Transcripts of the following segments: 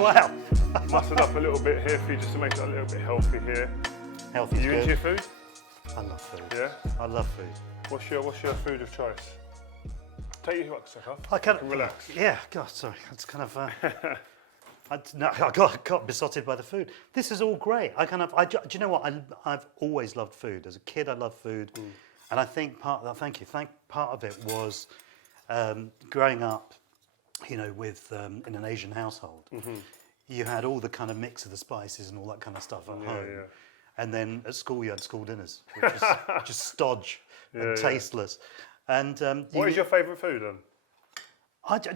Wow. Mustard up a little bit here for you just to make it a little bit healthy here. Healthy. You into your food? I love food. Yeah? I love food. What's your food of choice? Take your rucksack off. I You can relax. Yeah, God, sorry. It's kind of. I got besotted by the food. This is all great. Do you know what? I've always loved food. As a kid, I loved food, and I think part of it was growing up, you know, with in an Asian household. You had all the kind of mix of the spices and all that kind of stuff at home, and then at school you had school dinners, which is just stodge and tasteless. And what is your favourite food then?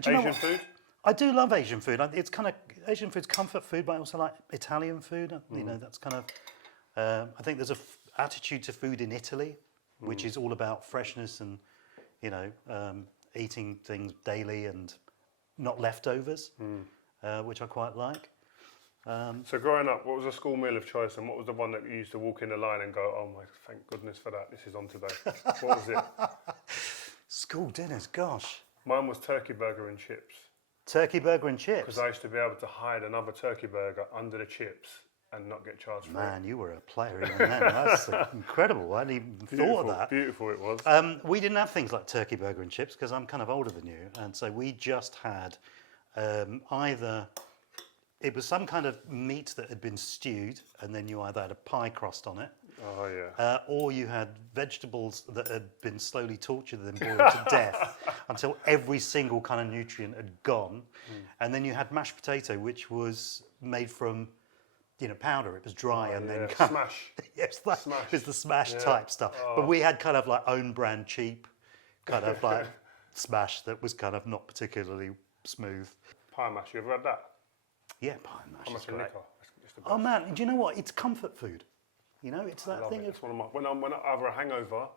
Asian food? I do love Asian food. It's kind of Asian food's comfort food, but I also like Italian food. You know, that's kind of. I think there's a attitude to food in Italy, which is all about freshness and, you know, eating things daily and not leftovers, which I quite like. So growing up, what was a school meal of choice, and what was the one that you used to walk in the line and go, "Oh my, thank goodness for that. This is on today." What was it? School dinners, gosh. Mine was turkey burger and chips. Turkey burger and chips. Because I used to be able to hide another turkey burger under the chips and not get charged for it. Man, you were a player even then. That's incredible. I hadn't even thought of that. Beautiful it was. We didn't have things like turkey burger and chips because I'm kind of older than you, and so we just had either it was some kind of meat that had been stewed, and then you either had a pie crust on it. Oh yeah. Or you had vegetables that had been slowly tortured and then boiled to death until every single kind of nutrient had gone. And then you had mashed potato, which was made from, you know, powder. It was dry and then smash. Yes, that Smash. was the smash type stuff. But we had kind of like own brand cheap, kind of like smash that was kind of not particularly smooth. Pie mash. You ever had that? Yeah, pie mash. Pie mash Is and great. knicker. It's the best. Oh man, do you know what? It's comfort food. You know, it's that thing of It's one of my, when I have a hangover,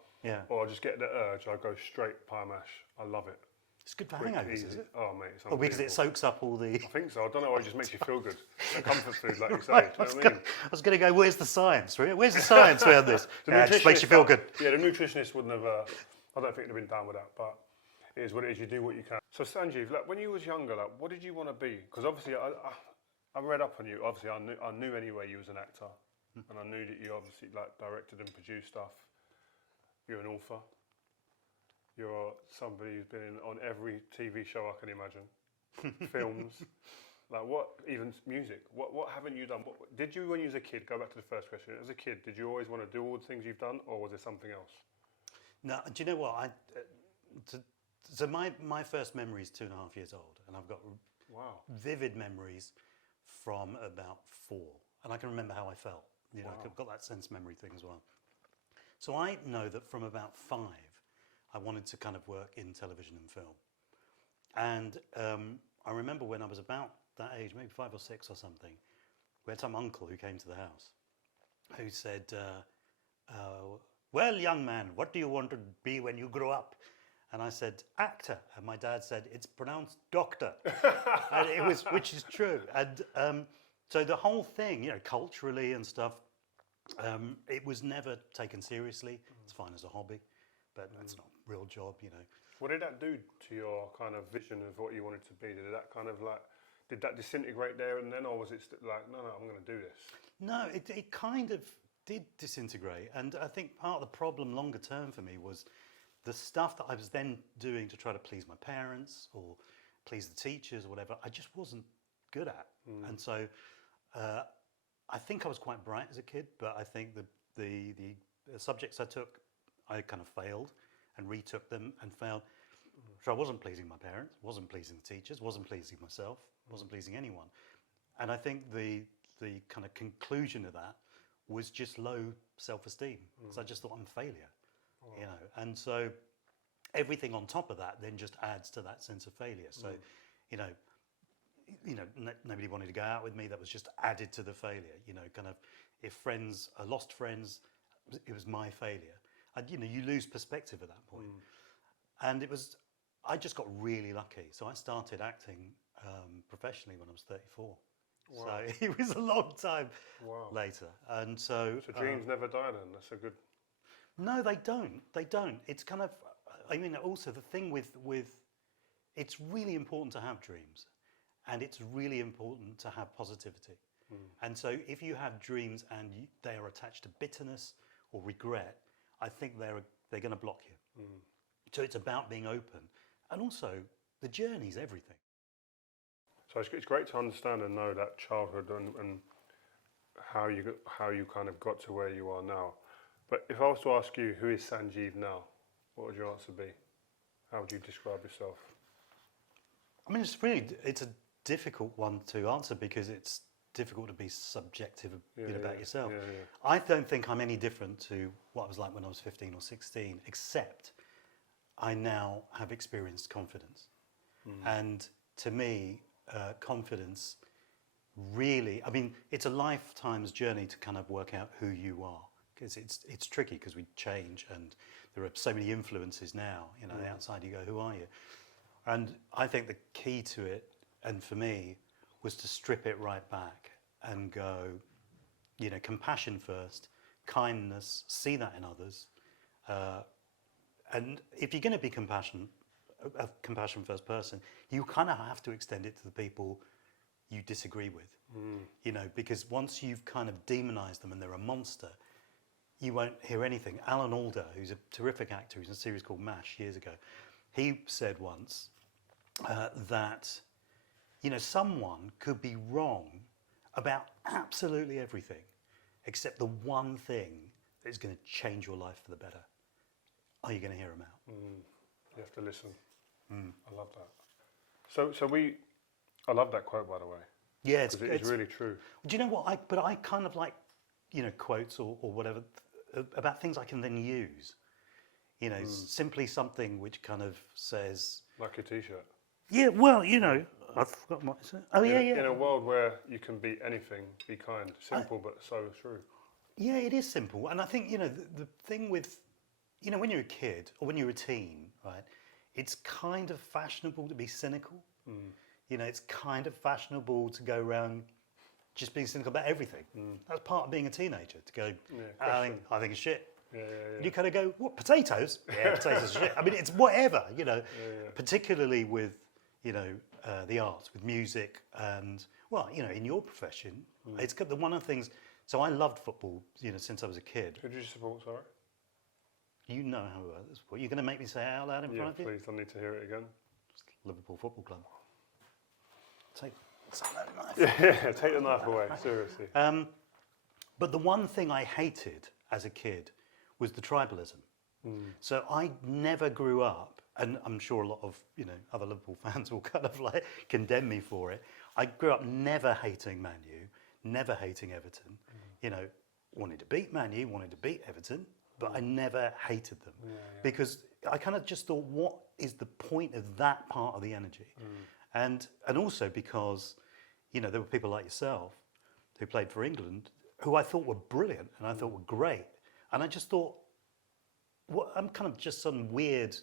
or I just get the urge, I go straight pie mash. I love it. It's good for hangovers, is it? Oh mate, it's Oh, because it soaks up all the. I think so. I don't know. It just makes you feel good. A comfort food, like you say. Right, do you know what I mean? I was going to go. Where's the science? Where's the science around this? It just makes you feel good. Yeah, the nutritionist wouldn't have. I don't think they'd have been down with that, but it is what it is. You do what you can. So Sanjeev, like when you was younger, like what did you want to be? Because obviously, I read up on you. Obviously, I knew anyway you was an actor. And I knew that you obviously like directed and produced stuff. You're an author. You're somebody who's been on every TV show I can imagine. Films. Like what, even music. What haven't you done? Did you, when you was a kid, go back to the first question, as a kid, did you always want to do all the things you've done, or was there something else? No, do you know what? So my first memory is 2.5 years old, and I've got vivid memories from about 4. And I can remember how I felt. You know, I've got that sense memory thing as well. So I know that from about 5, I wanted to kind of work in television and film. And I remember when I was about that age, maybe 5 or 6 or something, we had some uncle who came to the house who said, well, young man, what do you want to be when you grow up? And I said, actor. And my dad said, it's pronounced doctor. And it was, which is true. And so the whole thing, you know, culturally and stuff, it was never taken seriously. It's fine as a hobby, but it's not a real job, you know. What did that do to your kind of vision of what you wanted to be? Did that kind of like, did that disintegrate there and then, or was it like, no, I'm going to do this? No, it kind of did disintegrate. And I think part of the problem longer term for me was the stuff that I was then doing to try to please my parents or please the teachers or whatever, I just wasn't good at. And so I think I was quite bright as a kid, but I think the subjects I took, I kind of failed and retook them and failed. So I wasn't pleasing my parents, wasn't pleasing the teachers, wasn't pleasing myself, wasn't pleasing anyone. And I think the kind of conclusion of that was just low self-esteem. So I just thought I'm a failure, you know. And so everything on top of that then just adds to that sense of failure. So, you know, nobody wanted to go out with me. That was just added to the failure. You know, kind of if I lost friends, it was my failure. And, you know, you lose perspective at that point. And I just got really lucky. So I started acting professionally when I was 34. Wow. So it was a long time later. And so dreams never die then. That's a good. No, they don't. They don't. It's kind of, I mean, also the thing with it's really important to have dreams. and it's really important to have positivity. And so if you have dreams and they are attached to bitterness or regret, I think they're going to block you. So it's about being open, and also the journey's everything. So it's great to understand and know that childhood and how you kind of got to where you are now. But if I was to ask you, who is Sanjeev now? What would your answer be? How would you describe yourself? I mean, it's a difficult one to answer because it's difficult to be subjective about yourself. I don't think I'm any different to what I was like when I was 15 or 16, except I now have experienced confidence. And to me, confidence really, I mean, it's a lifetime's journey to kind of work out who you are, because it's tricky because we change and there are so many influences now, you know, outside you go, who are you? And I think the key to it, and for me, was to strip it right back and go, you know, compassion first, kindness, see that in others. And if you're going to be a compassion first person, you kind of have to extend it to the people you disagree with, you know, because once you've kind of demonized them and they're a monster, you won't hear anything. Alan Alda, who's a terrific actor, who's in a series called MASH years ago, he said once that, you know, someone could be wrong about absolutely everything except the one thing that is going to change your life for the better. Are you going to hear them out? You have to listen. I love that. I love that quote, by the way. Yeah, it's really true. Do you know what? I kind of like, you know, quotes or whatever about things I can then use. You know, simply something which kind of says, like your T-shirt. Yeah, well, you know, I've forgotten what it said. Oh, yeah. In a world where you can be anything, be kind. Simple, but so true. Yeah, it is simple. And I think, you know, the thing with, you know, when you're a kid or when you're a teen, right, it's kind of fashionable to be cynical. You know, it's kind of fashionable to go around just being cynical about everything. That's part of being a teenager, to go, I think it's shit. You kind of go, what, potatoes? Yeah, potatoes are shit. I mean, it's whatever, you know, particularly with, you know, the arts, with music and, well, you know, in your profession, it's got one of the things, so I loved football, you know, since I was a kid. Who did you support, sorry? You know how I support. You're going to make me say it out loud in front of you? Yeah, please, I need to hear it again. Liverpool Football Club. Take that knife. Yeah, take the knife away, seriously. But the one thing I hated as a kid was the tribalism. So I never grew up, and I'm sure a lot of, you know, other Liverpool fans will kind of like condemn me for it. I grew up never hating Man U, never hating Everton. You know, wanted to beat Man U, wanted to beat Everton, but I never hated them because I kind of just thought, what is the point of that part of the energy? And also because, you know, there were people like yourself who played for England who I thought were brilliant and I thought were great. And I just thought, well, I'm kind of just some weird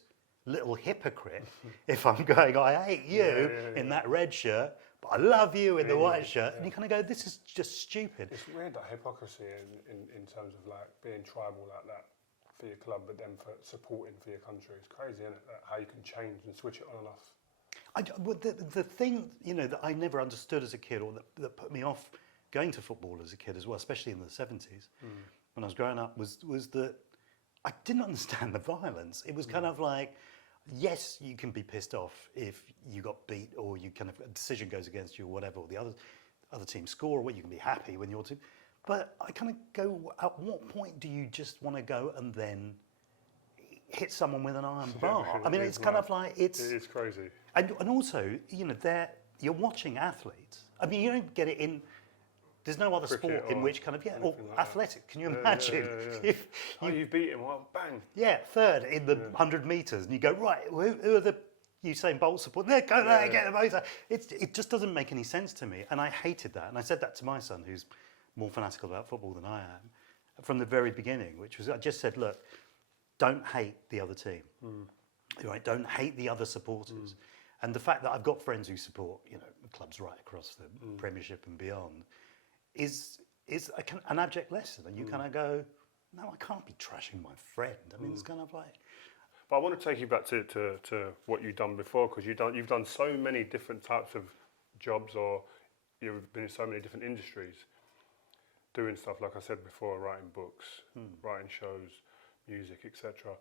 little hypocrite if I'm going, I hate you in that red shirt, but I love you in the white shirt. And you kind of go, this is just stupid. It's weird, that hypocrisy in terms of like being tribal like that for your club, but then for supporting for your country. It's crazy, isn't it? How you can change and switch it on and off. Well, the thing, you know, that I never understood as a kid, or that put me off going to football as a kid as well, especially in the 70s, when I was growing up, was that I didn't understand the violence. It was kind of like, yes, you can be pissed off if you got beat or you kind of a decision goes against you or whatever, or the other team score, or you can be happy when your team. But I kind of go, at what point do you just want to go and then hit someone with an iron bar? I mean, it's kind of like It is crazy. And also, you know, you're watching athletes. I mean, you don't get it in. There's no other Cricket sport in which kind of or like athletic. Can you imagine if you beat him? Well, bang. Yeah, third in the 100 meters, and you go right. Who are the Usain Bolt support? There, go there, get the motor. It just doesn't make any sense to me, and I hated that. And I said that to my son, who's more fanatical about football than I am, from the very beginning. Which was, I just said, look, don't hate the other team. Right? Don't hate the other supporters. And the fact that I've got friends who support, you know, clubs right across the Premiership and beyond, is an abject lesson. And you kind of go, no, I can't be trashing my friend. I mean, it's kind of like. But I want to take you back to what you've done before, because you've done so many different types of jobs, or you've been in so many different industries, doing stuff like I said before, writing books, writing shows, music, etc.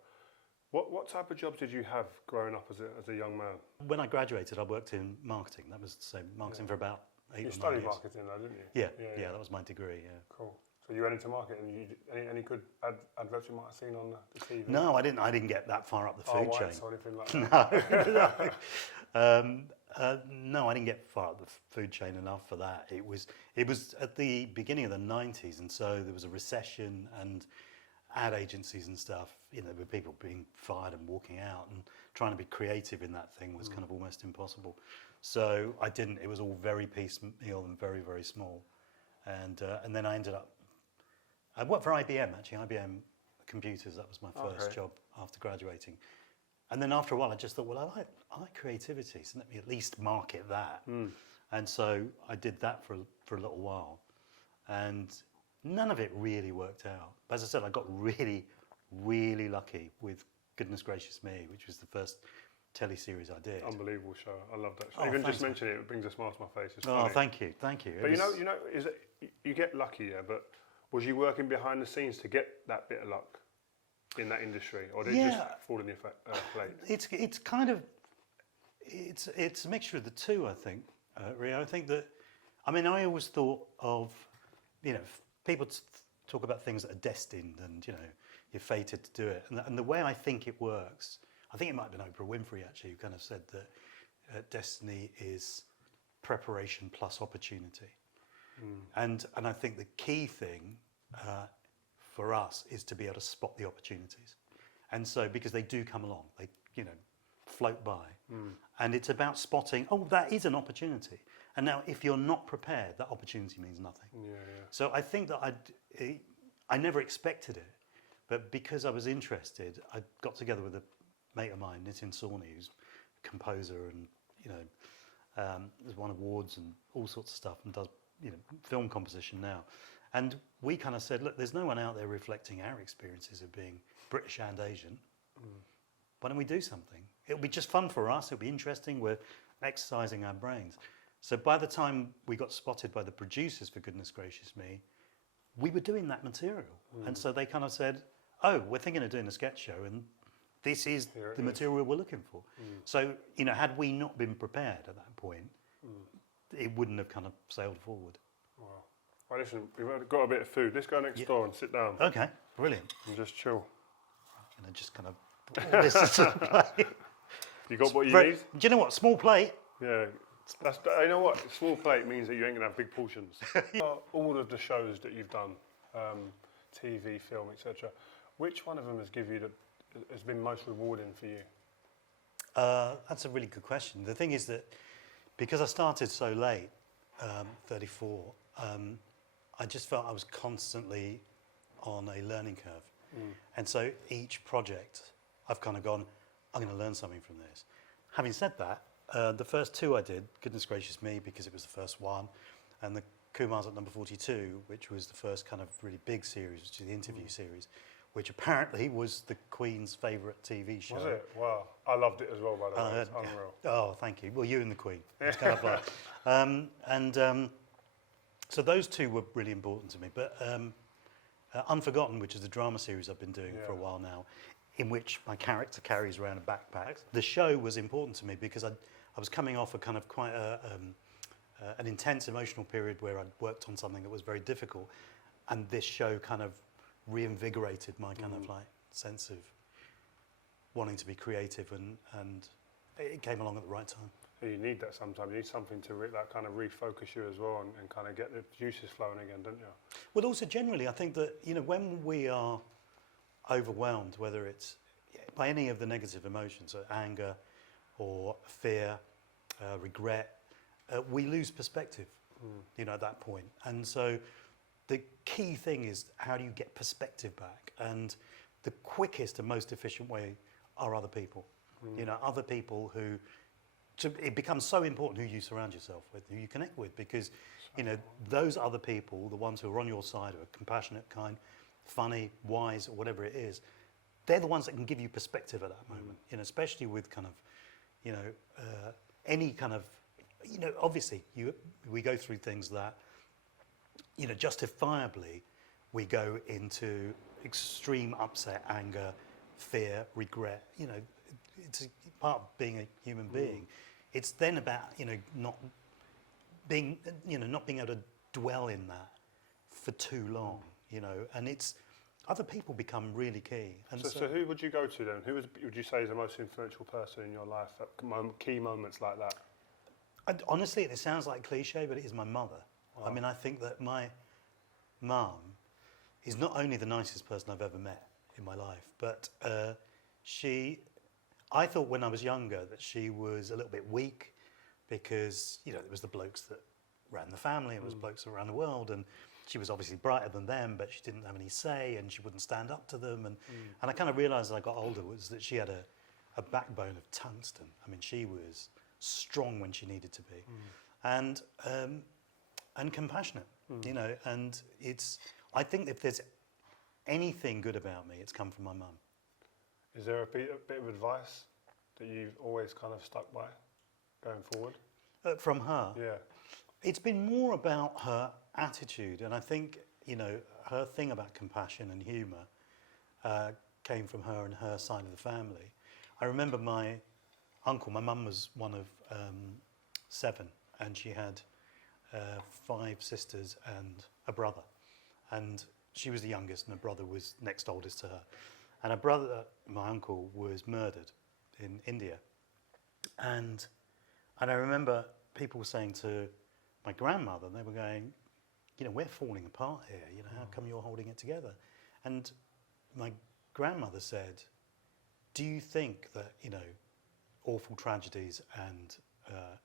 What type of jobs did you have growing up as a young man? When I graduated, I worked in marketing. That was the same marketing for about 8 or 9 years. You studied marketing, though, didn't you? Yeah, that was my degree. Yeah. Cool. So you went into marketing. Any good adverts you might have seen on the TV? No, I didn't get that far up the food chain. Or anything like that. No, I didn't get far up the food chain enough for that. It was at the beginning of the 90s, and so there was a recession, and ad agencies and stuff, there were people being fired and walking out, and trying to be creative in that thing was kind of almost impossible. So I didn't. It was all very piecemeal and very, very small. And then I ended up, I worked for IBM, actually, IBM Computers. That was my first job after graduating. And then after a while, I just thought, well, I like creativity, so let me at least market that. And so I did that for a little while. And none of it really worked out. But as I said, I got really, really lucky with Goodness Gracious Me, which was the first telly-series I did. Unbelievable show. I love that show. Oh, Even thanks, just mentioning it brings a smile to my face. It's Oh, funny. thank you. But is it, you get lucky, yeah, but was you working behind the scenes to get that bit of luck in that industry, or did it just fall in your plate? It's kind of, it's a mixture of the two, I think, Rio. I think that, I always thought of, people talk about things that are destined and, you're fated to do it. And the way I think it works, I think it might have been Oprah Winfrey, actually, who kind of said that destiny is preparation plus opportunity. And I think the key thing for us is to be able to spot the opportunities. And so, because they do come along, they, float by. And it's about spotting, that is an opportunity. And now, if you're not prepared, that opportunity means nothing. So I think that I never expected it, but because I was interested, I got together with a mate of mine, Nitin Sawhney, who's a composer and, has won awards and all sorts of stuff and does, film composition now. And we kind of said, look, there's no one out there reflecting our experiences of being British and Asian. Why don't we do something? It'll be just fun for us. It'll be interesting. We're exercising our brains. So by the time we got spotted by the producers for Goodness Gracious Me, we were doing that material. And so they kind of said, we're thinking of doing a sketch show, and this is the material we're looking for. So, had we not been prepared at that point, it wouldn't have kind of sailed forward. Wow. Well, listen, we've got a bit of food. Let's go next door and sit down. Okay, brilliant. And just chill. And I just kind of put all this to plate. You got what you need? Do you know what? Small plate. Yeah. You know what? Small plate means that you ain't going to have big portions. All of the shows that you've done, TV, film, etc., which one of them has been most rewarding for you? That's a really good question. The thing is that because I started so late, 34, I just felt I was constantly on a learning curve. And so each project, I've kind of gone, I'm going to learn something from this. Having said that, the first two I did, Goodness Gracious Me, because it was the first one, and the Kumar's at number 42, which was the first kind of really big series, which is the interview series, which apparently was the Queen's favourite TV show. Was it? Wow. I loved it as well, by the way. It's unreal. Oh, thank you. Well, you and the Queen. It's kind of like... so those two were really important to me. But Unforgotten, which is the drama series I've been doing for a while now, in which my character carries around a backpack. The show was important to me because I was coming off a kind of quite an intense emotional period where I'd worked on something that was very difficult, and this show kind of reinvigorated my kind of like sense of wanting to be creative, and it came along at the right time. You need that sometimes. You need something to that kind of refocus you as well, and kind of get the juices flowing again, don't you? Well, also generally, I think that when we are overwhelmed, whether it's by any of the negative emotions, so anger or fear, regret, we lose perspective. At that point, and so the key thing is, how do you get perspective back? And the quickest and most efficient way are other people. Other people who. It becomes so important who you surround yourself with, who you connect with, because those other people, the ones who are on your side, who are compassionate, kind, funny, wise, or whatever it is, they're the ones that can give you perspective at that moment. Especially with kind of, any kind of you know, obviously, we go through things that, you know, justifiably, we go into extreme upset, anger, fear, regret. You know, it's a part of being a human being. It's then about, you know, not being able to dwell in that for too long. You know, and it's other people become really key. And so who would you go to then? Who would you say is the most influential person in your life at key moments like that? Honestly, it sounds like cliche, but it is my mother. Wow. I mean, I think that my mum is not only the nicest person I've ever met in my life, but I thought when I was younger that she was a little bit weak because, you know, it was the blokes that ran the family, and it was blokes that ran the world, and she was obviously brighter than them, but she didn't have any say, and she wouldn't stand up to them. And I kind of realised as I got older was that she had a backbone of tungsten. I mean, she was strong when she needed to be, and compassionate, you know. And I think if there's anything good about me, it's come from my mum. Is there a bit of advice that you've always kind of stuck by going forward? From her? Yeah. It's been more about her attitude, and I think, you know, her thing about compassion and humour came from her and her side of the family. I remember my uncle, my mum was one of 7, and she had 5 sisters and a brother, and she was the youngest, and her brother was next oldest to her. And her brother, my uncle, was murdered in India, and I remember people saying to my grandmother, they were going, you know, we're falling apart here, you know, how come you're holding it together? And my grandmother said, do you think that, you know, awful tragedies and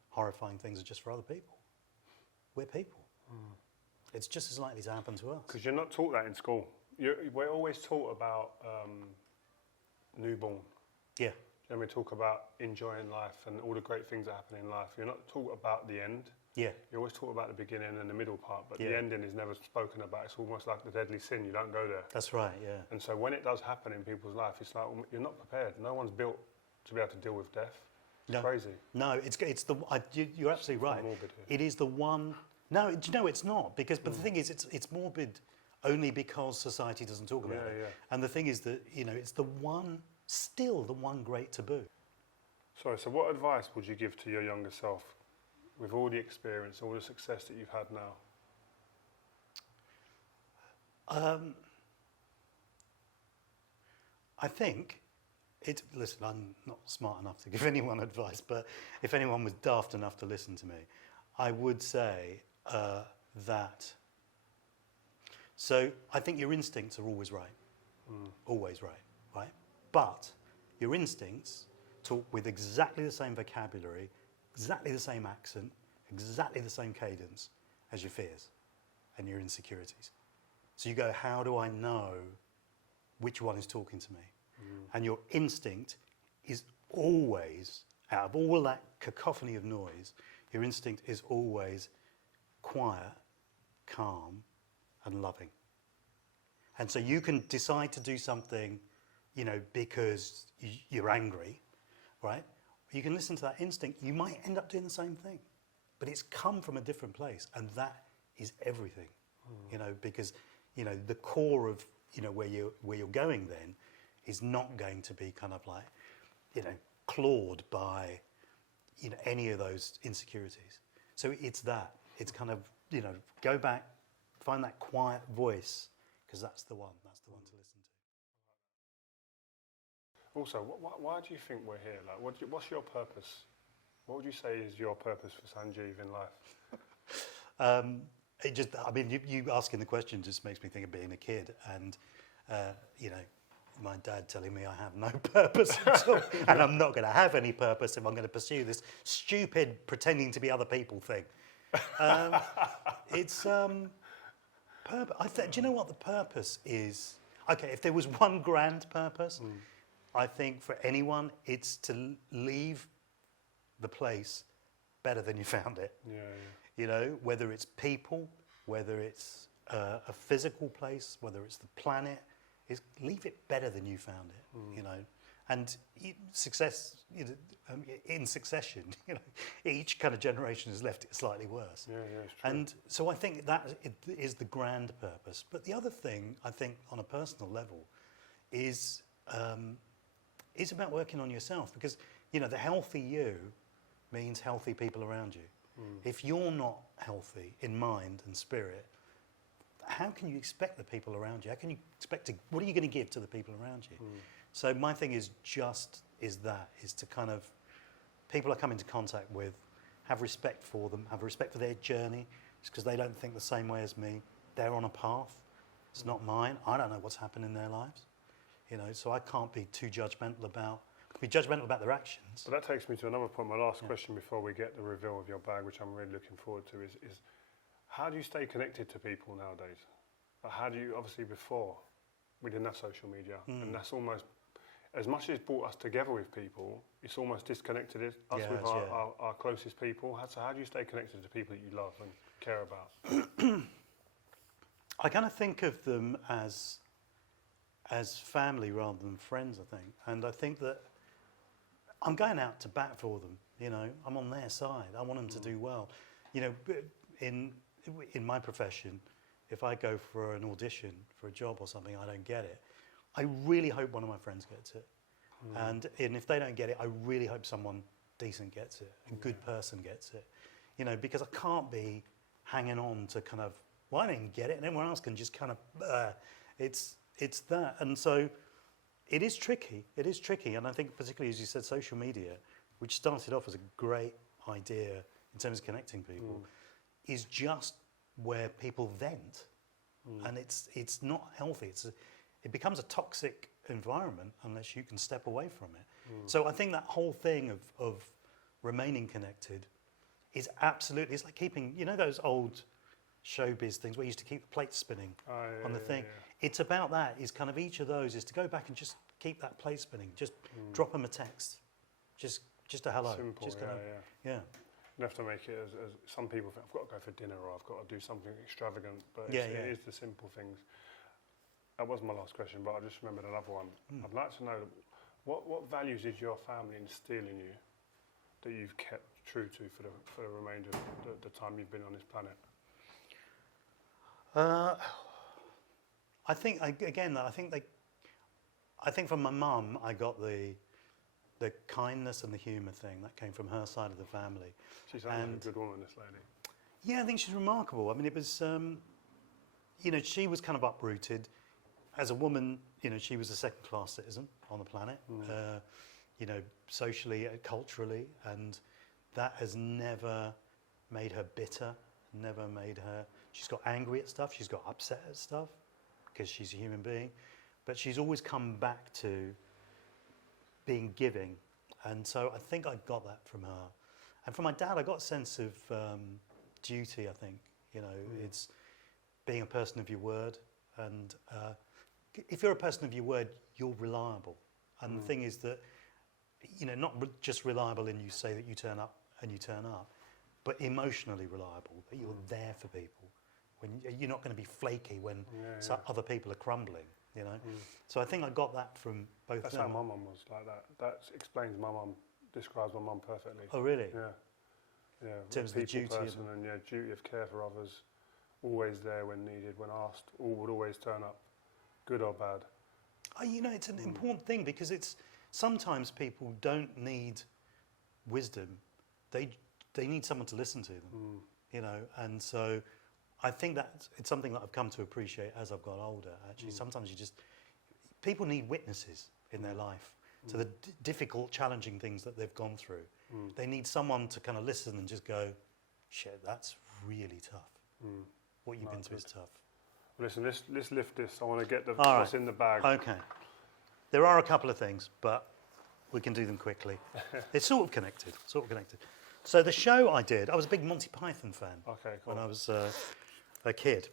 horrifying things are just for other people? We're people. It's just as likely to happen to us. Because you're not taught that in school. We're always taught about newborn. Yeah. And we talk about enjoying life and all the great things that happen in life. You're not taught about the end. Yeah. You're always taught about the beginning and the middle part, but Yeah. the ending is never spoken about. It's almost like the deadly sin. You don't go there. That's right, yeah. And so when it does happen in people's life, it's like you're not prepared. No one's built to be able to deal with death. It's crazy. No, you're absolutely right. Morbid here. It is the one. No, do you know it's not? But the thing is, it's morbid only because society doesn't talk about it. Yeah. And the thing is that, you know, it's still the one great taboo. Sorry, so what advice would you give to your younger self with all the experience, all the success that you've had now? I think listen, I'm not smart enough to give anyone advice, but if anyone was daft enough to listen to me, I would say that. So I think your instincts are always right. Always right? But your instincts talk with exactly the same vocabulary, exactly the same accent, exactly the same cadence as your fears and your insecurities. So you go, how do I know which one is talking to me? And your instinct is always, out of all that cacophony of noise, your instinct is always quiet, calm, and loving. And so you can decide to do something, you know, because you're angry, right? You can listen to that instinct. You might end up doing the same thing, but it's come from a different place, and that is everything, you know, because, you know, the core of, you know, where you're going then is not going to be kind of like, you know, clawed by, you know, any of those insecurities. So it's kind of, you know, go back, find that quiet voice, because that's the one to listen to. Also, why do you think we're here? Like, what's your purpose? What would you say is your purpose for Sanjeev in life? You asking the question just makes me think of being a kid, and you know, my dad telling me I have no purpose at all, and I'm not going to have any purpose if I'm going to pursue this stupid pretending to be other people thing. It's do you know what the purpose is? Okay, if there was one grand purpose, I think for anyone, it's to leave the place better than you found it. Yeah. You know, whether it's people, whether it's a physical place, whether it's the planet, is leave it better than you found it. You know, and success, in succession, each kind of generation has left it slightly worse. Yeah, it's true. And so I think that is the grand purpose. But the other thing, I think, on a personal level, is about working on yourself, because the healthy you means healthy people around you. If you're not healthy in mind and spirit, how can you expect the people around you? How can you expect to? What are you going to give to the people around you? So my thing is to kind of people I come into contact with, have respect for them, have respect for their journey, because they don't think the same way as me. They're on a path. It's not mine. I don't know what's happened in their lives, so I can't be too judgmental about their actions. But that takes me to another point. My last question before we get the reveal of your bag, which I'm really looking forward to, is how do you stay connected to people nowadays? How do you, obviously before, we didn't have social media, and that's almost, as much as it's brought us together with people, it's almost disconnected us with our closest people. So how do you stay connected to people that you love and care about? I kind of think of them as family rather than friends, I think. And I think that I'm going out to bat for them, I'm on their side. I want them to do well. In my profession, if I go for an audition for a job or something, I don't get it, I really hope one of my friends gets it. And if they don't get it, I really hope someone decent gets it, a good person gets it. Because I can't be hanging on to kind of, well, I didn't get it, and everyone else can just kind of, it's that. And so it is tricky, and I think particularly, as you said, social media, which started off as a great idea in terms of connecting people, is just where people vent, and it's not healthy. It becomes a toxic environment unless you can step away from it. So I think that whole thing of remaining connected is absolutely, it's like keeping, those old showbiz things where you used to keep the plates spinning on the thing. Yeah. It's about that, is kind of each of those is to go back and just keep that plate spinning, just drop them a text, just a hello. Simple, just yeah. You have to make it as some people think, I've got to go for dinner or I've got to do something extravagant, but it is the simple things. That was my last question, but I just remembered another one. I'd like to know, what values did your family instill in you that you've kept true to for the remainder of the time you've been on this planet? I think from my mum, I got the kindness and the humour thing that came from her side of the family. She sounds like a good woman, this lady. Yeah, I think she's remarkable. I mean, it was, she was kind of uprooted. As a woman, she was a second-class citizen on the planet, socially, culturally, and that has never made her bitter, never made her... She's got angry at stuff, she's got upset at stuff, because she's a human being, but she's always come back to being giving, and so I think I got that from her. And from my dad, I got a sense of duty, I think. It's being a person of your word, and if you're a person of your word, you're reliable. And the thing is that, not just reliable in you say that you turn up and you turn up, but emotionally reliable, that you're there for people. When you're not going to be flaky when other people are crumbling, So I think I got that from both That's them. how my mum was like that. That explains my mum, describes my mum perfectly. Oh, really? Yeah. In terms of the duty. Person and duty of care for others, always there when needed, when asked, would always turn up, good or bad. It's an important thing, because sometimes people don't need wisdom. They need someone to listen to them, and so I think that it's something that I've come to appreciate as I've got older, actually. Sometimes people need witnesses in their life to the difficult, challenging things that they've gone through. They need someone to kind of listen and just go, shit, that's really tough. What you've been through is tough. Listen, let's lift this. I want to get what's in the bag. Okay. There are a couple of things, but we can do them quickly. It's sort of connected. So the show I did, I was a big Monty Python fan when I was a kid.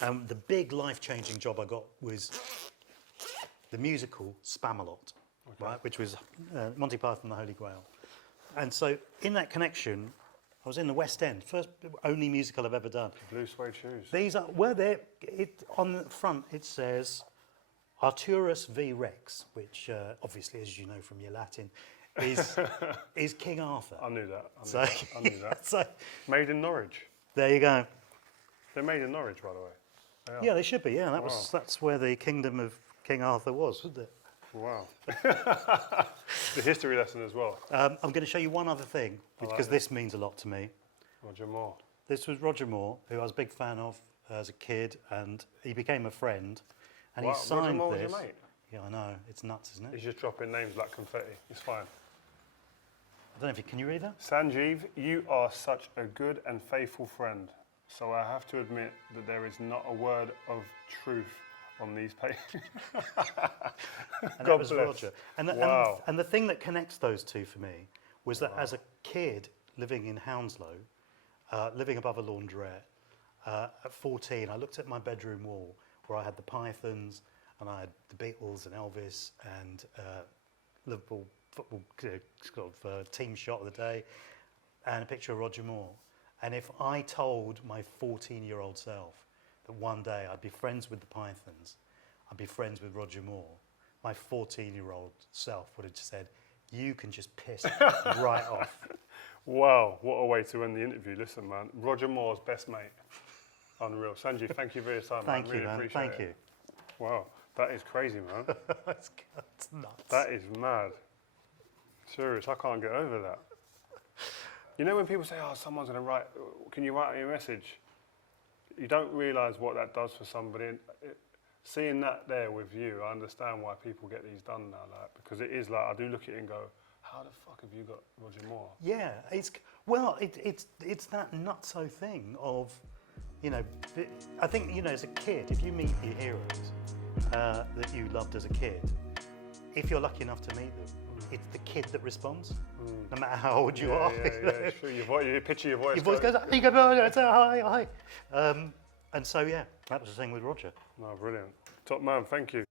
The big life-changing job I got was the musical Spamalot, right, which was Monty Python, the Holy Grail. And so in that connection, I was in the West End, only musical I've ever done. Blue suede shoes. These are, on the front it says, Arturus v Rex, which obviously, as you know from your Latin, is King Arthur. I knew that. I knew that. So Made in Norwich. there you go. They're made in Norwich, by the way. They are. Yeah, they should be. Yeah, that's where the kingdom of King Arthur was, wasn't it? Wow. The history lesson as well. I'm going to show you one other thing because this means a lot to me. Roger Moore. This was Roger Moore, who I was a big fan of as a kid, and he became a friend. And Wow, he signed Roger Moore this. was your mate? Yeah, I know. It's nuts, isn't it? He's just dropping names like confetti. It's fine. I don't know if you can you read that? Sanjeev, you are such a good and faithful friend. So I have to admit that there is not a word of truth on these pages. And God that was bless. Roger. And Wow. and the thing that connects those two for me was that as a kid living in Hounslow, living above a laundrette, at 14, I looked at my bedroom wall where I had the Pythons and I had the Beatles and Elvis and Liverpool football team shot of the day and a picture of Roger Moore. And if I told my 14-year-old self that one day I'd be friends with the Pythons, I'd be friends with Roger Moore, my 14-year-old self would have just said, you can just piss right off. Wow, what a way to end the interview. Listen, man, Roger Moore's best mate. Unreal. Sanjeev, thank you for your time, Thank man. you, Really man. appreciate Thank it. you. Wow, that is crazy, man. That's nuts. That is mad. Serious, I can't get over that. You know when people say, oh, someone's going to write, can you write me a message? You don't realise what that does for somebody. And seeing that there with you, I understand why people get these done now, like, because it is like, I do look at it and go, how the fuck have you got Roger Moore? Yeah, it's that nutso thing of, you know, I think, you know, as a kid, if you meet your heroes that you loved as a kid, if you're lucky enough to meet them, it's the kid that responds, no matter how old you are. Yeah, it's true. You picture your voice. Your voice goes up, you go, oh, it's hi. And so, yeah, that was the thing with Roger. No, brilliant. Top man, thank you.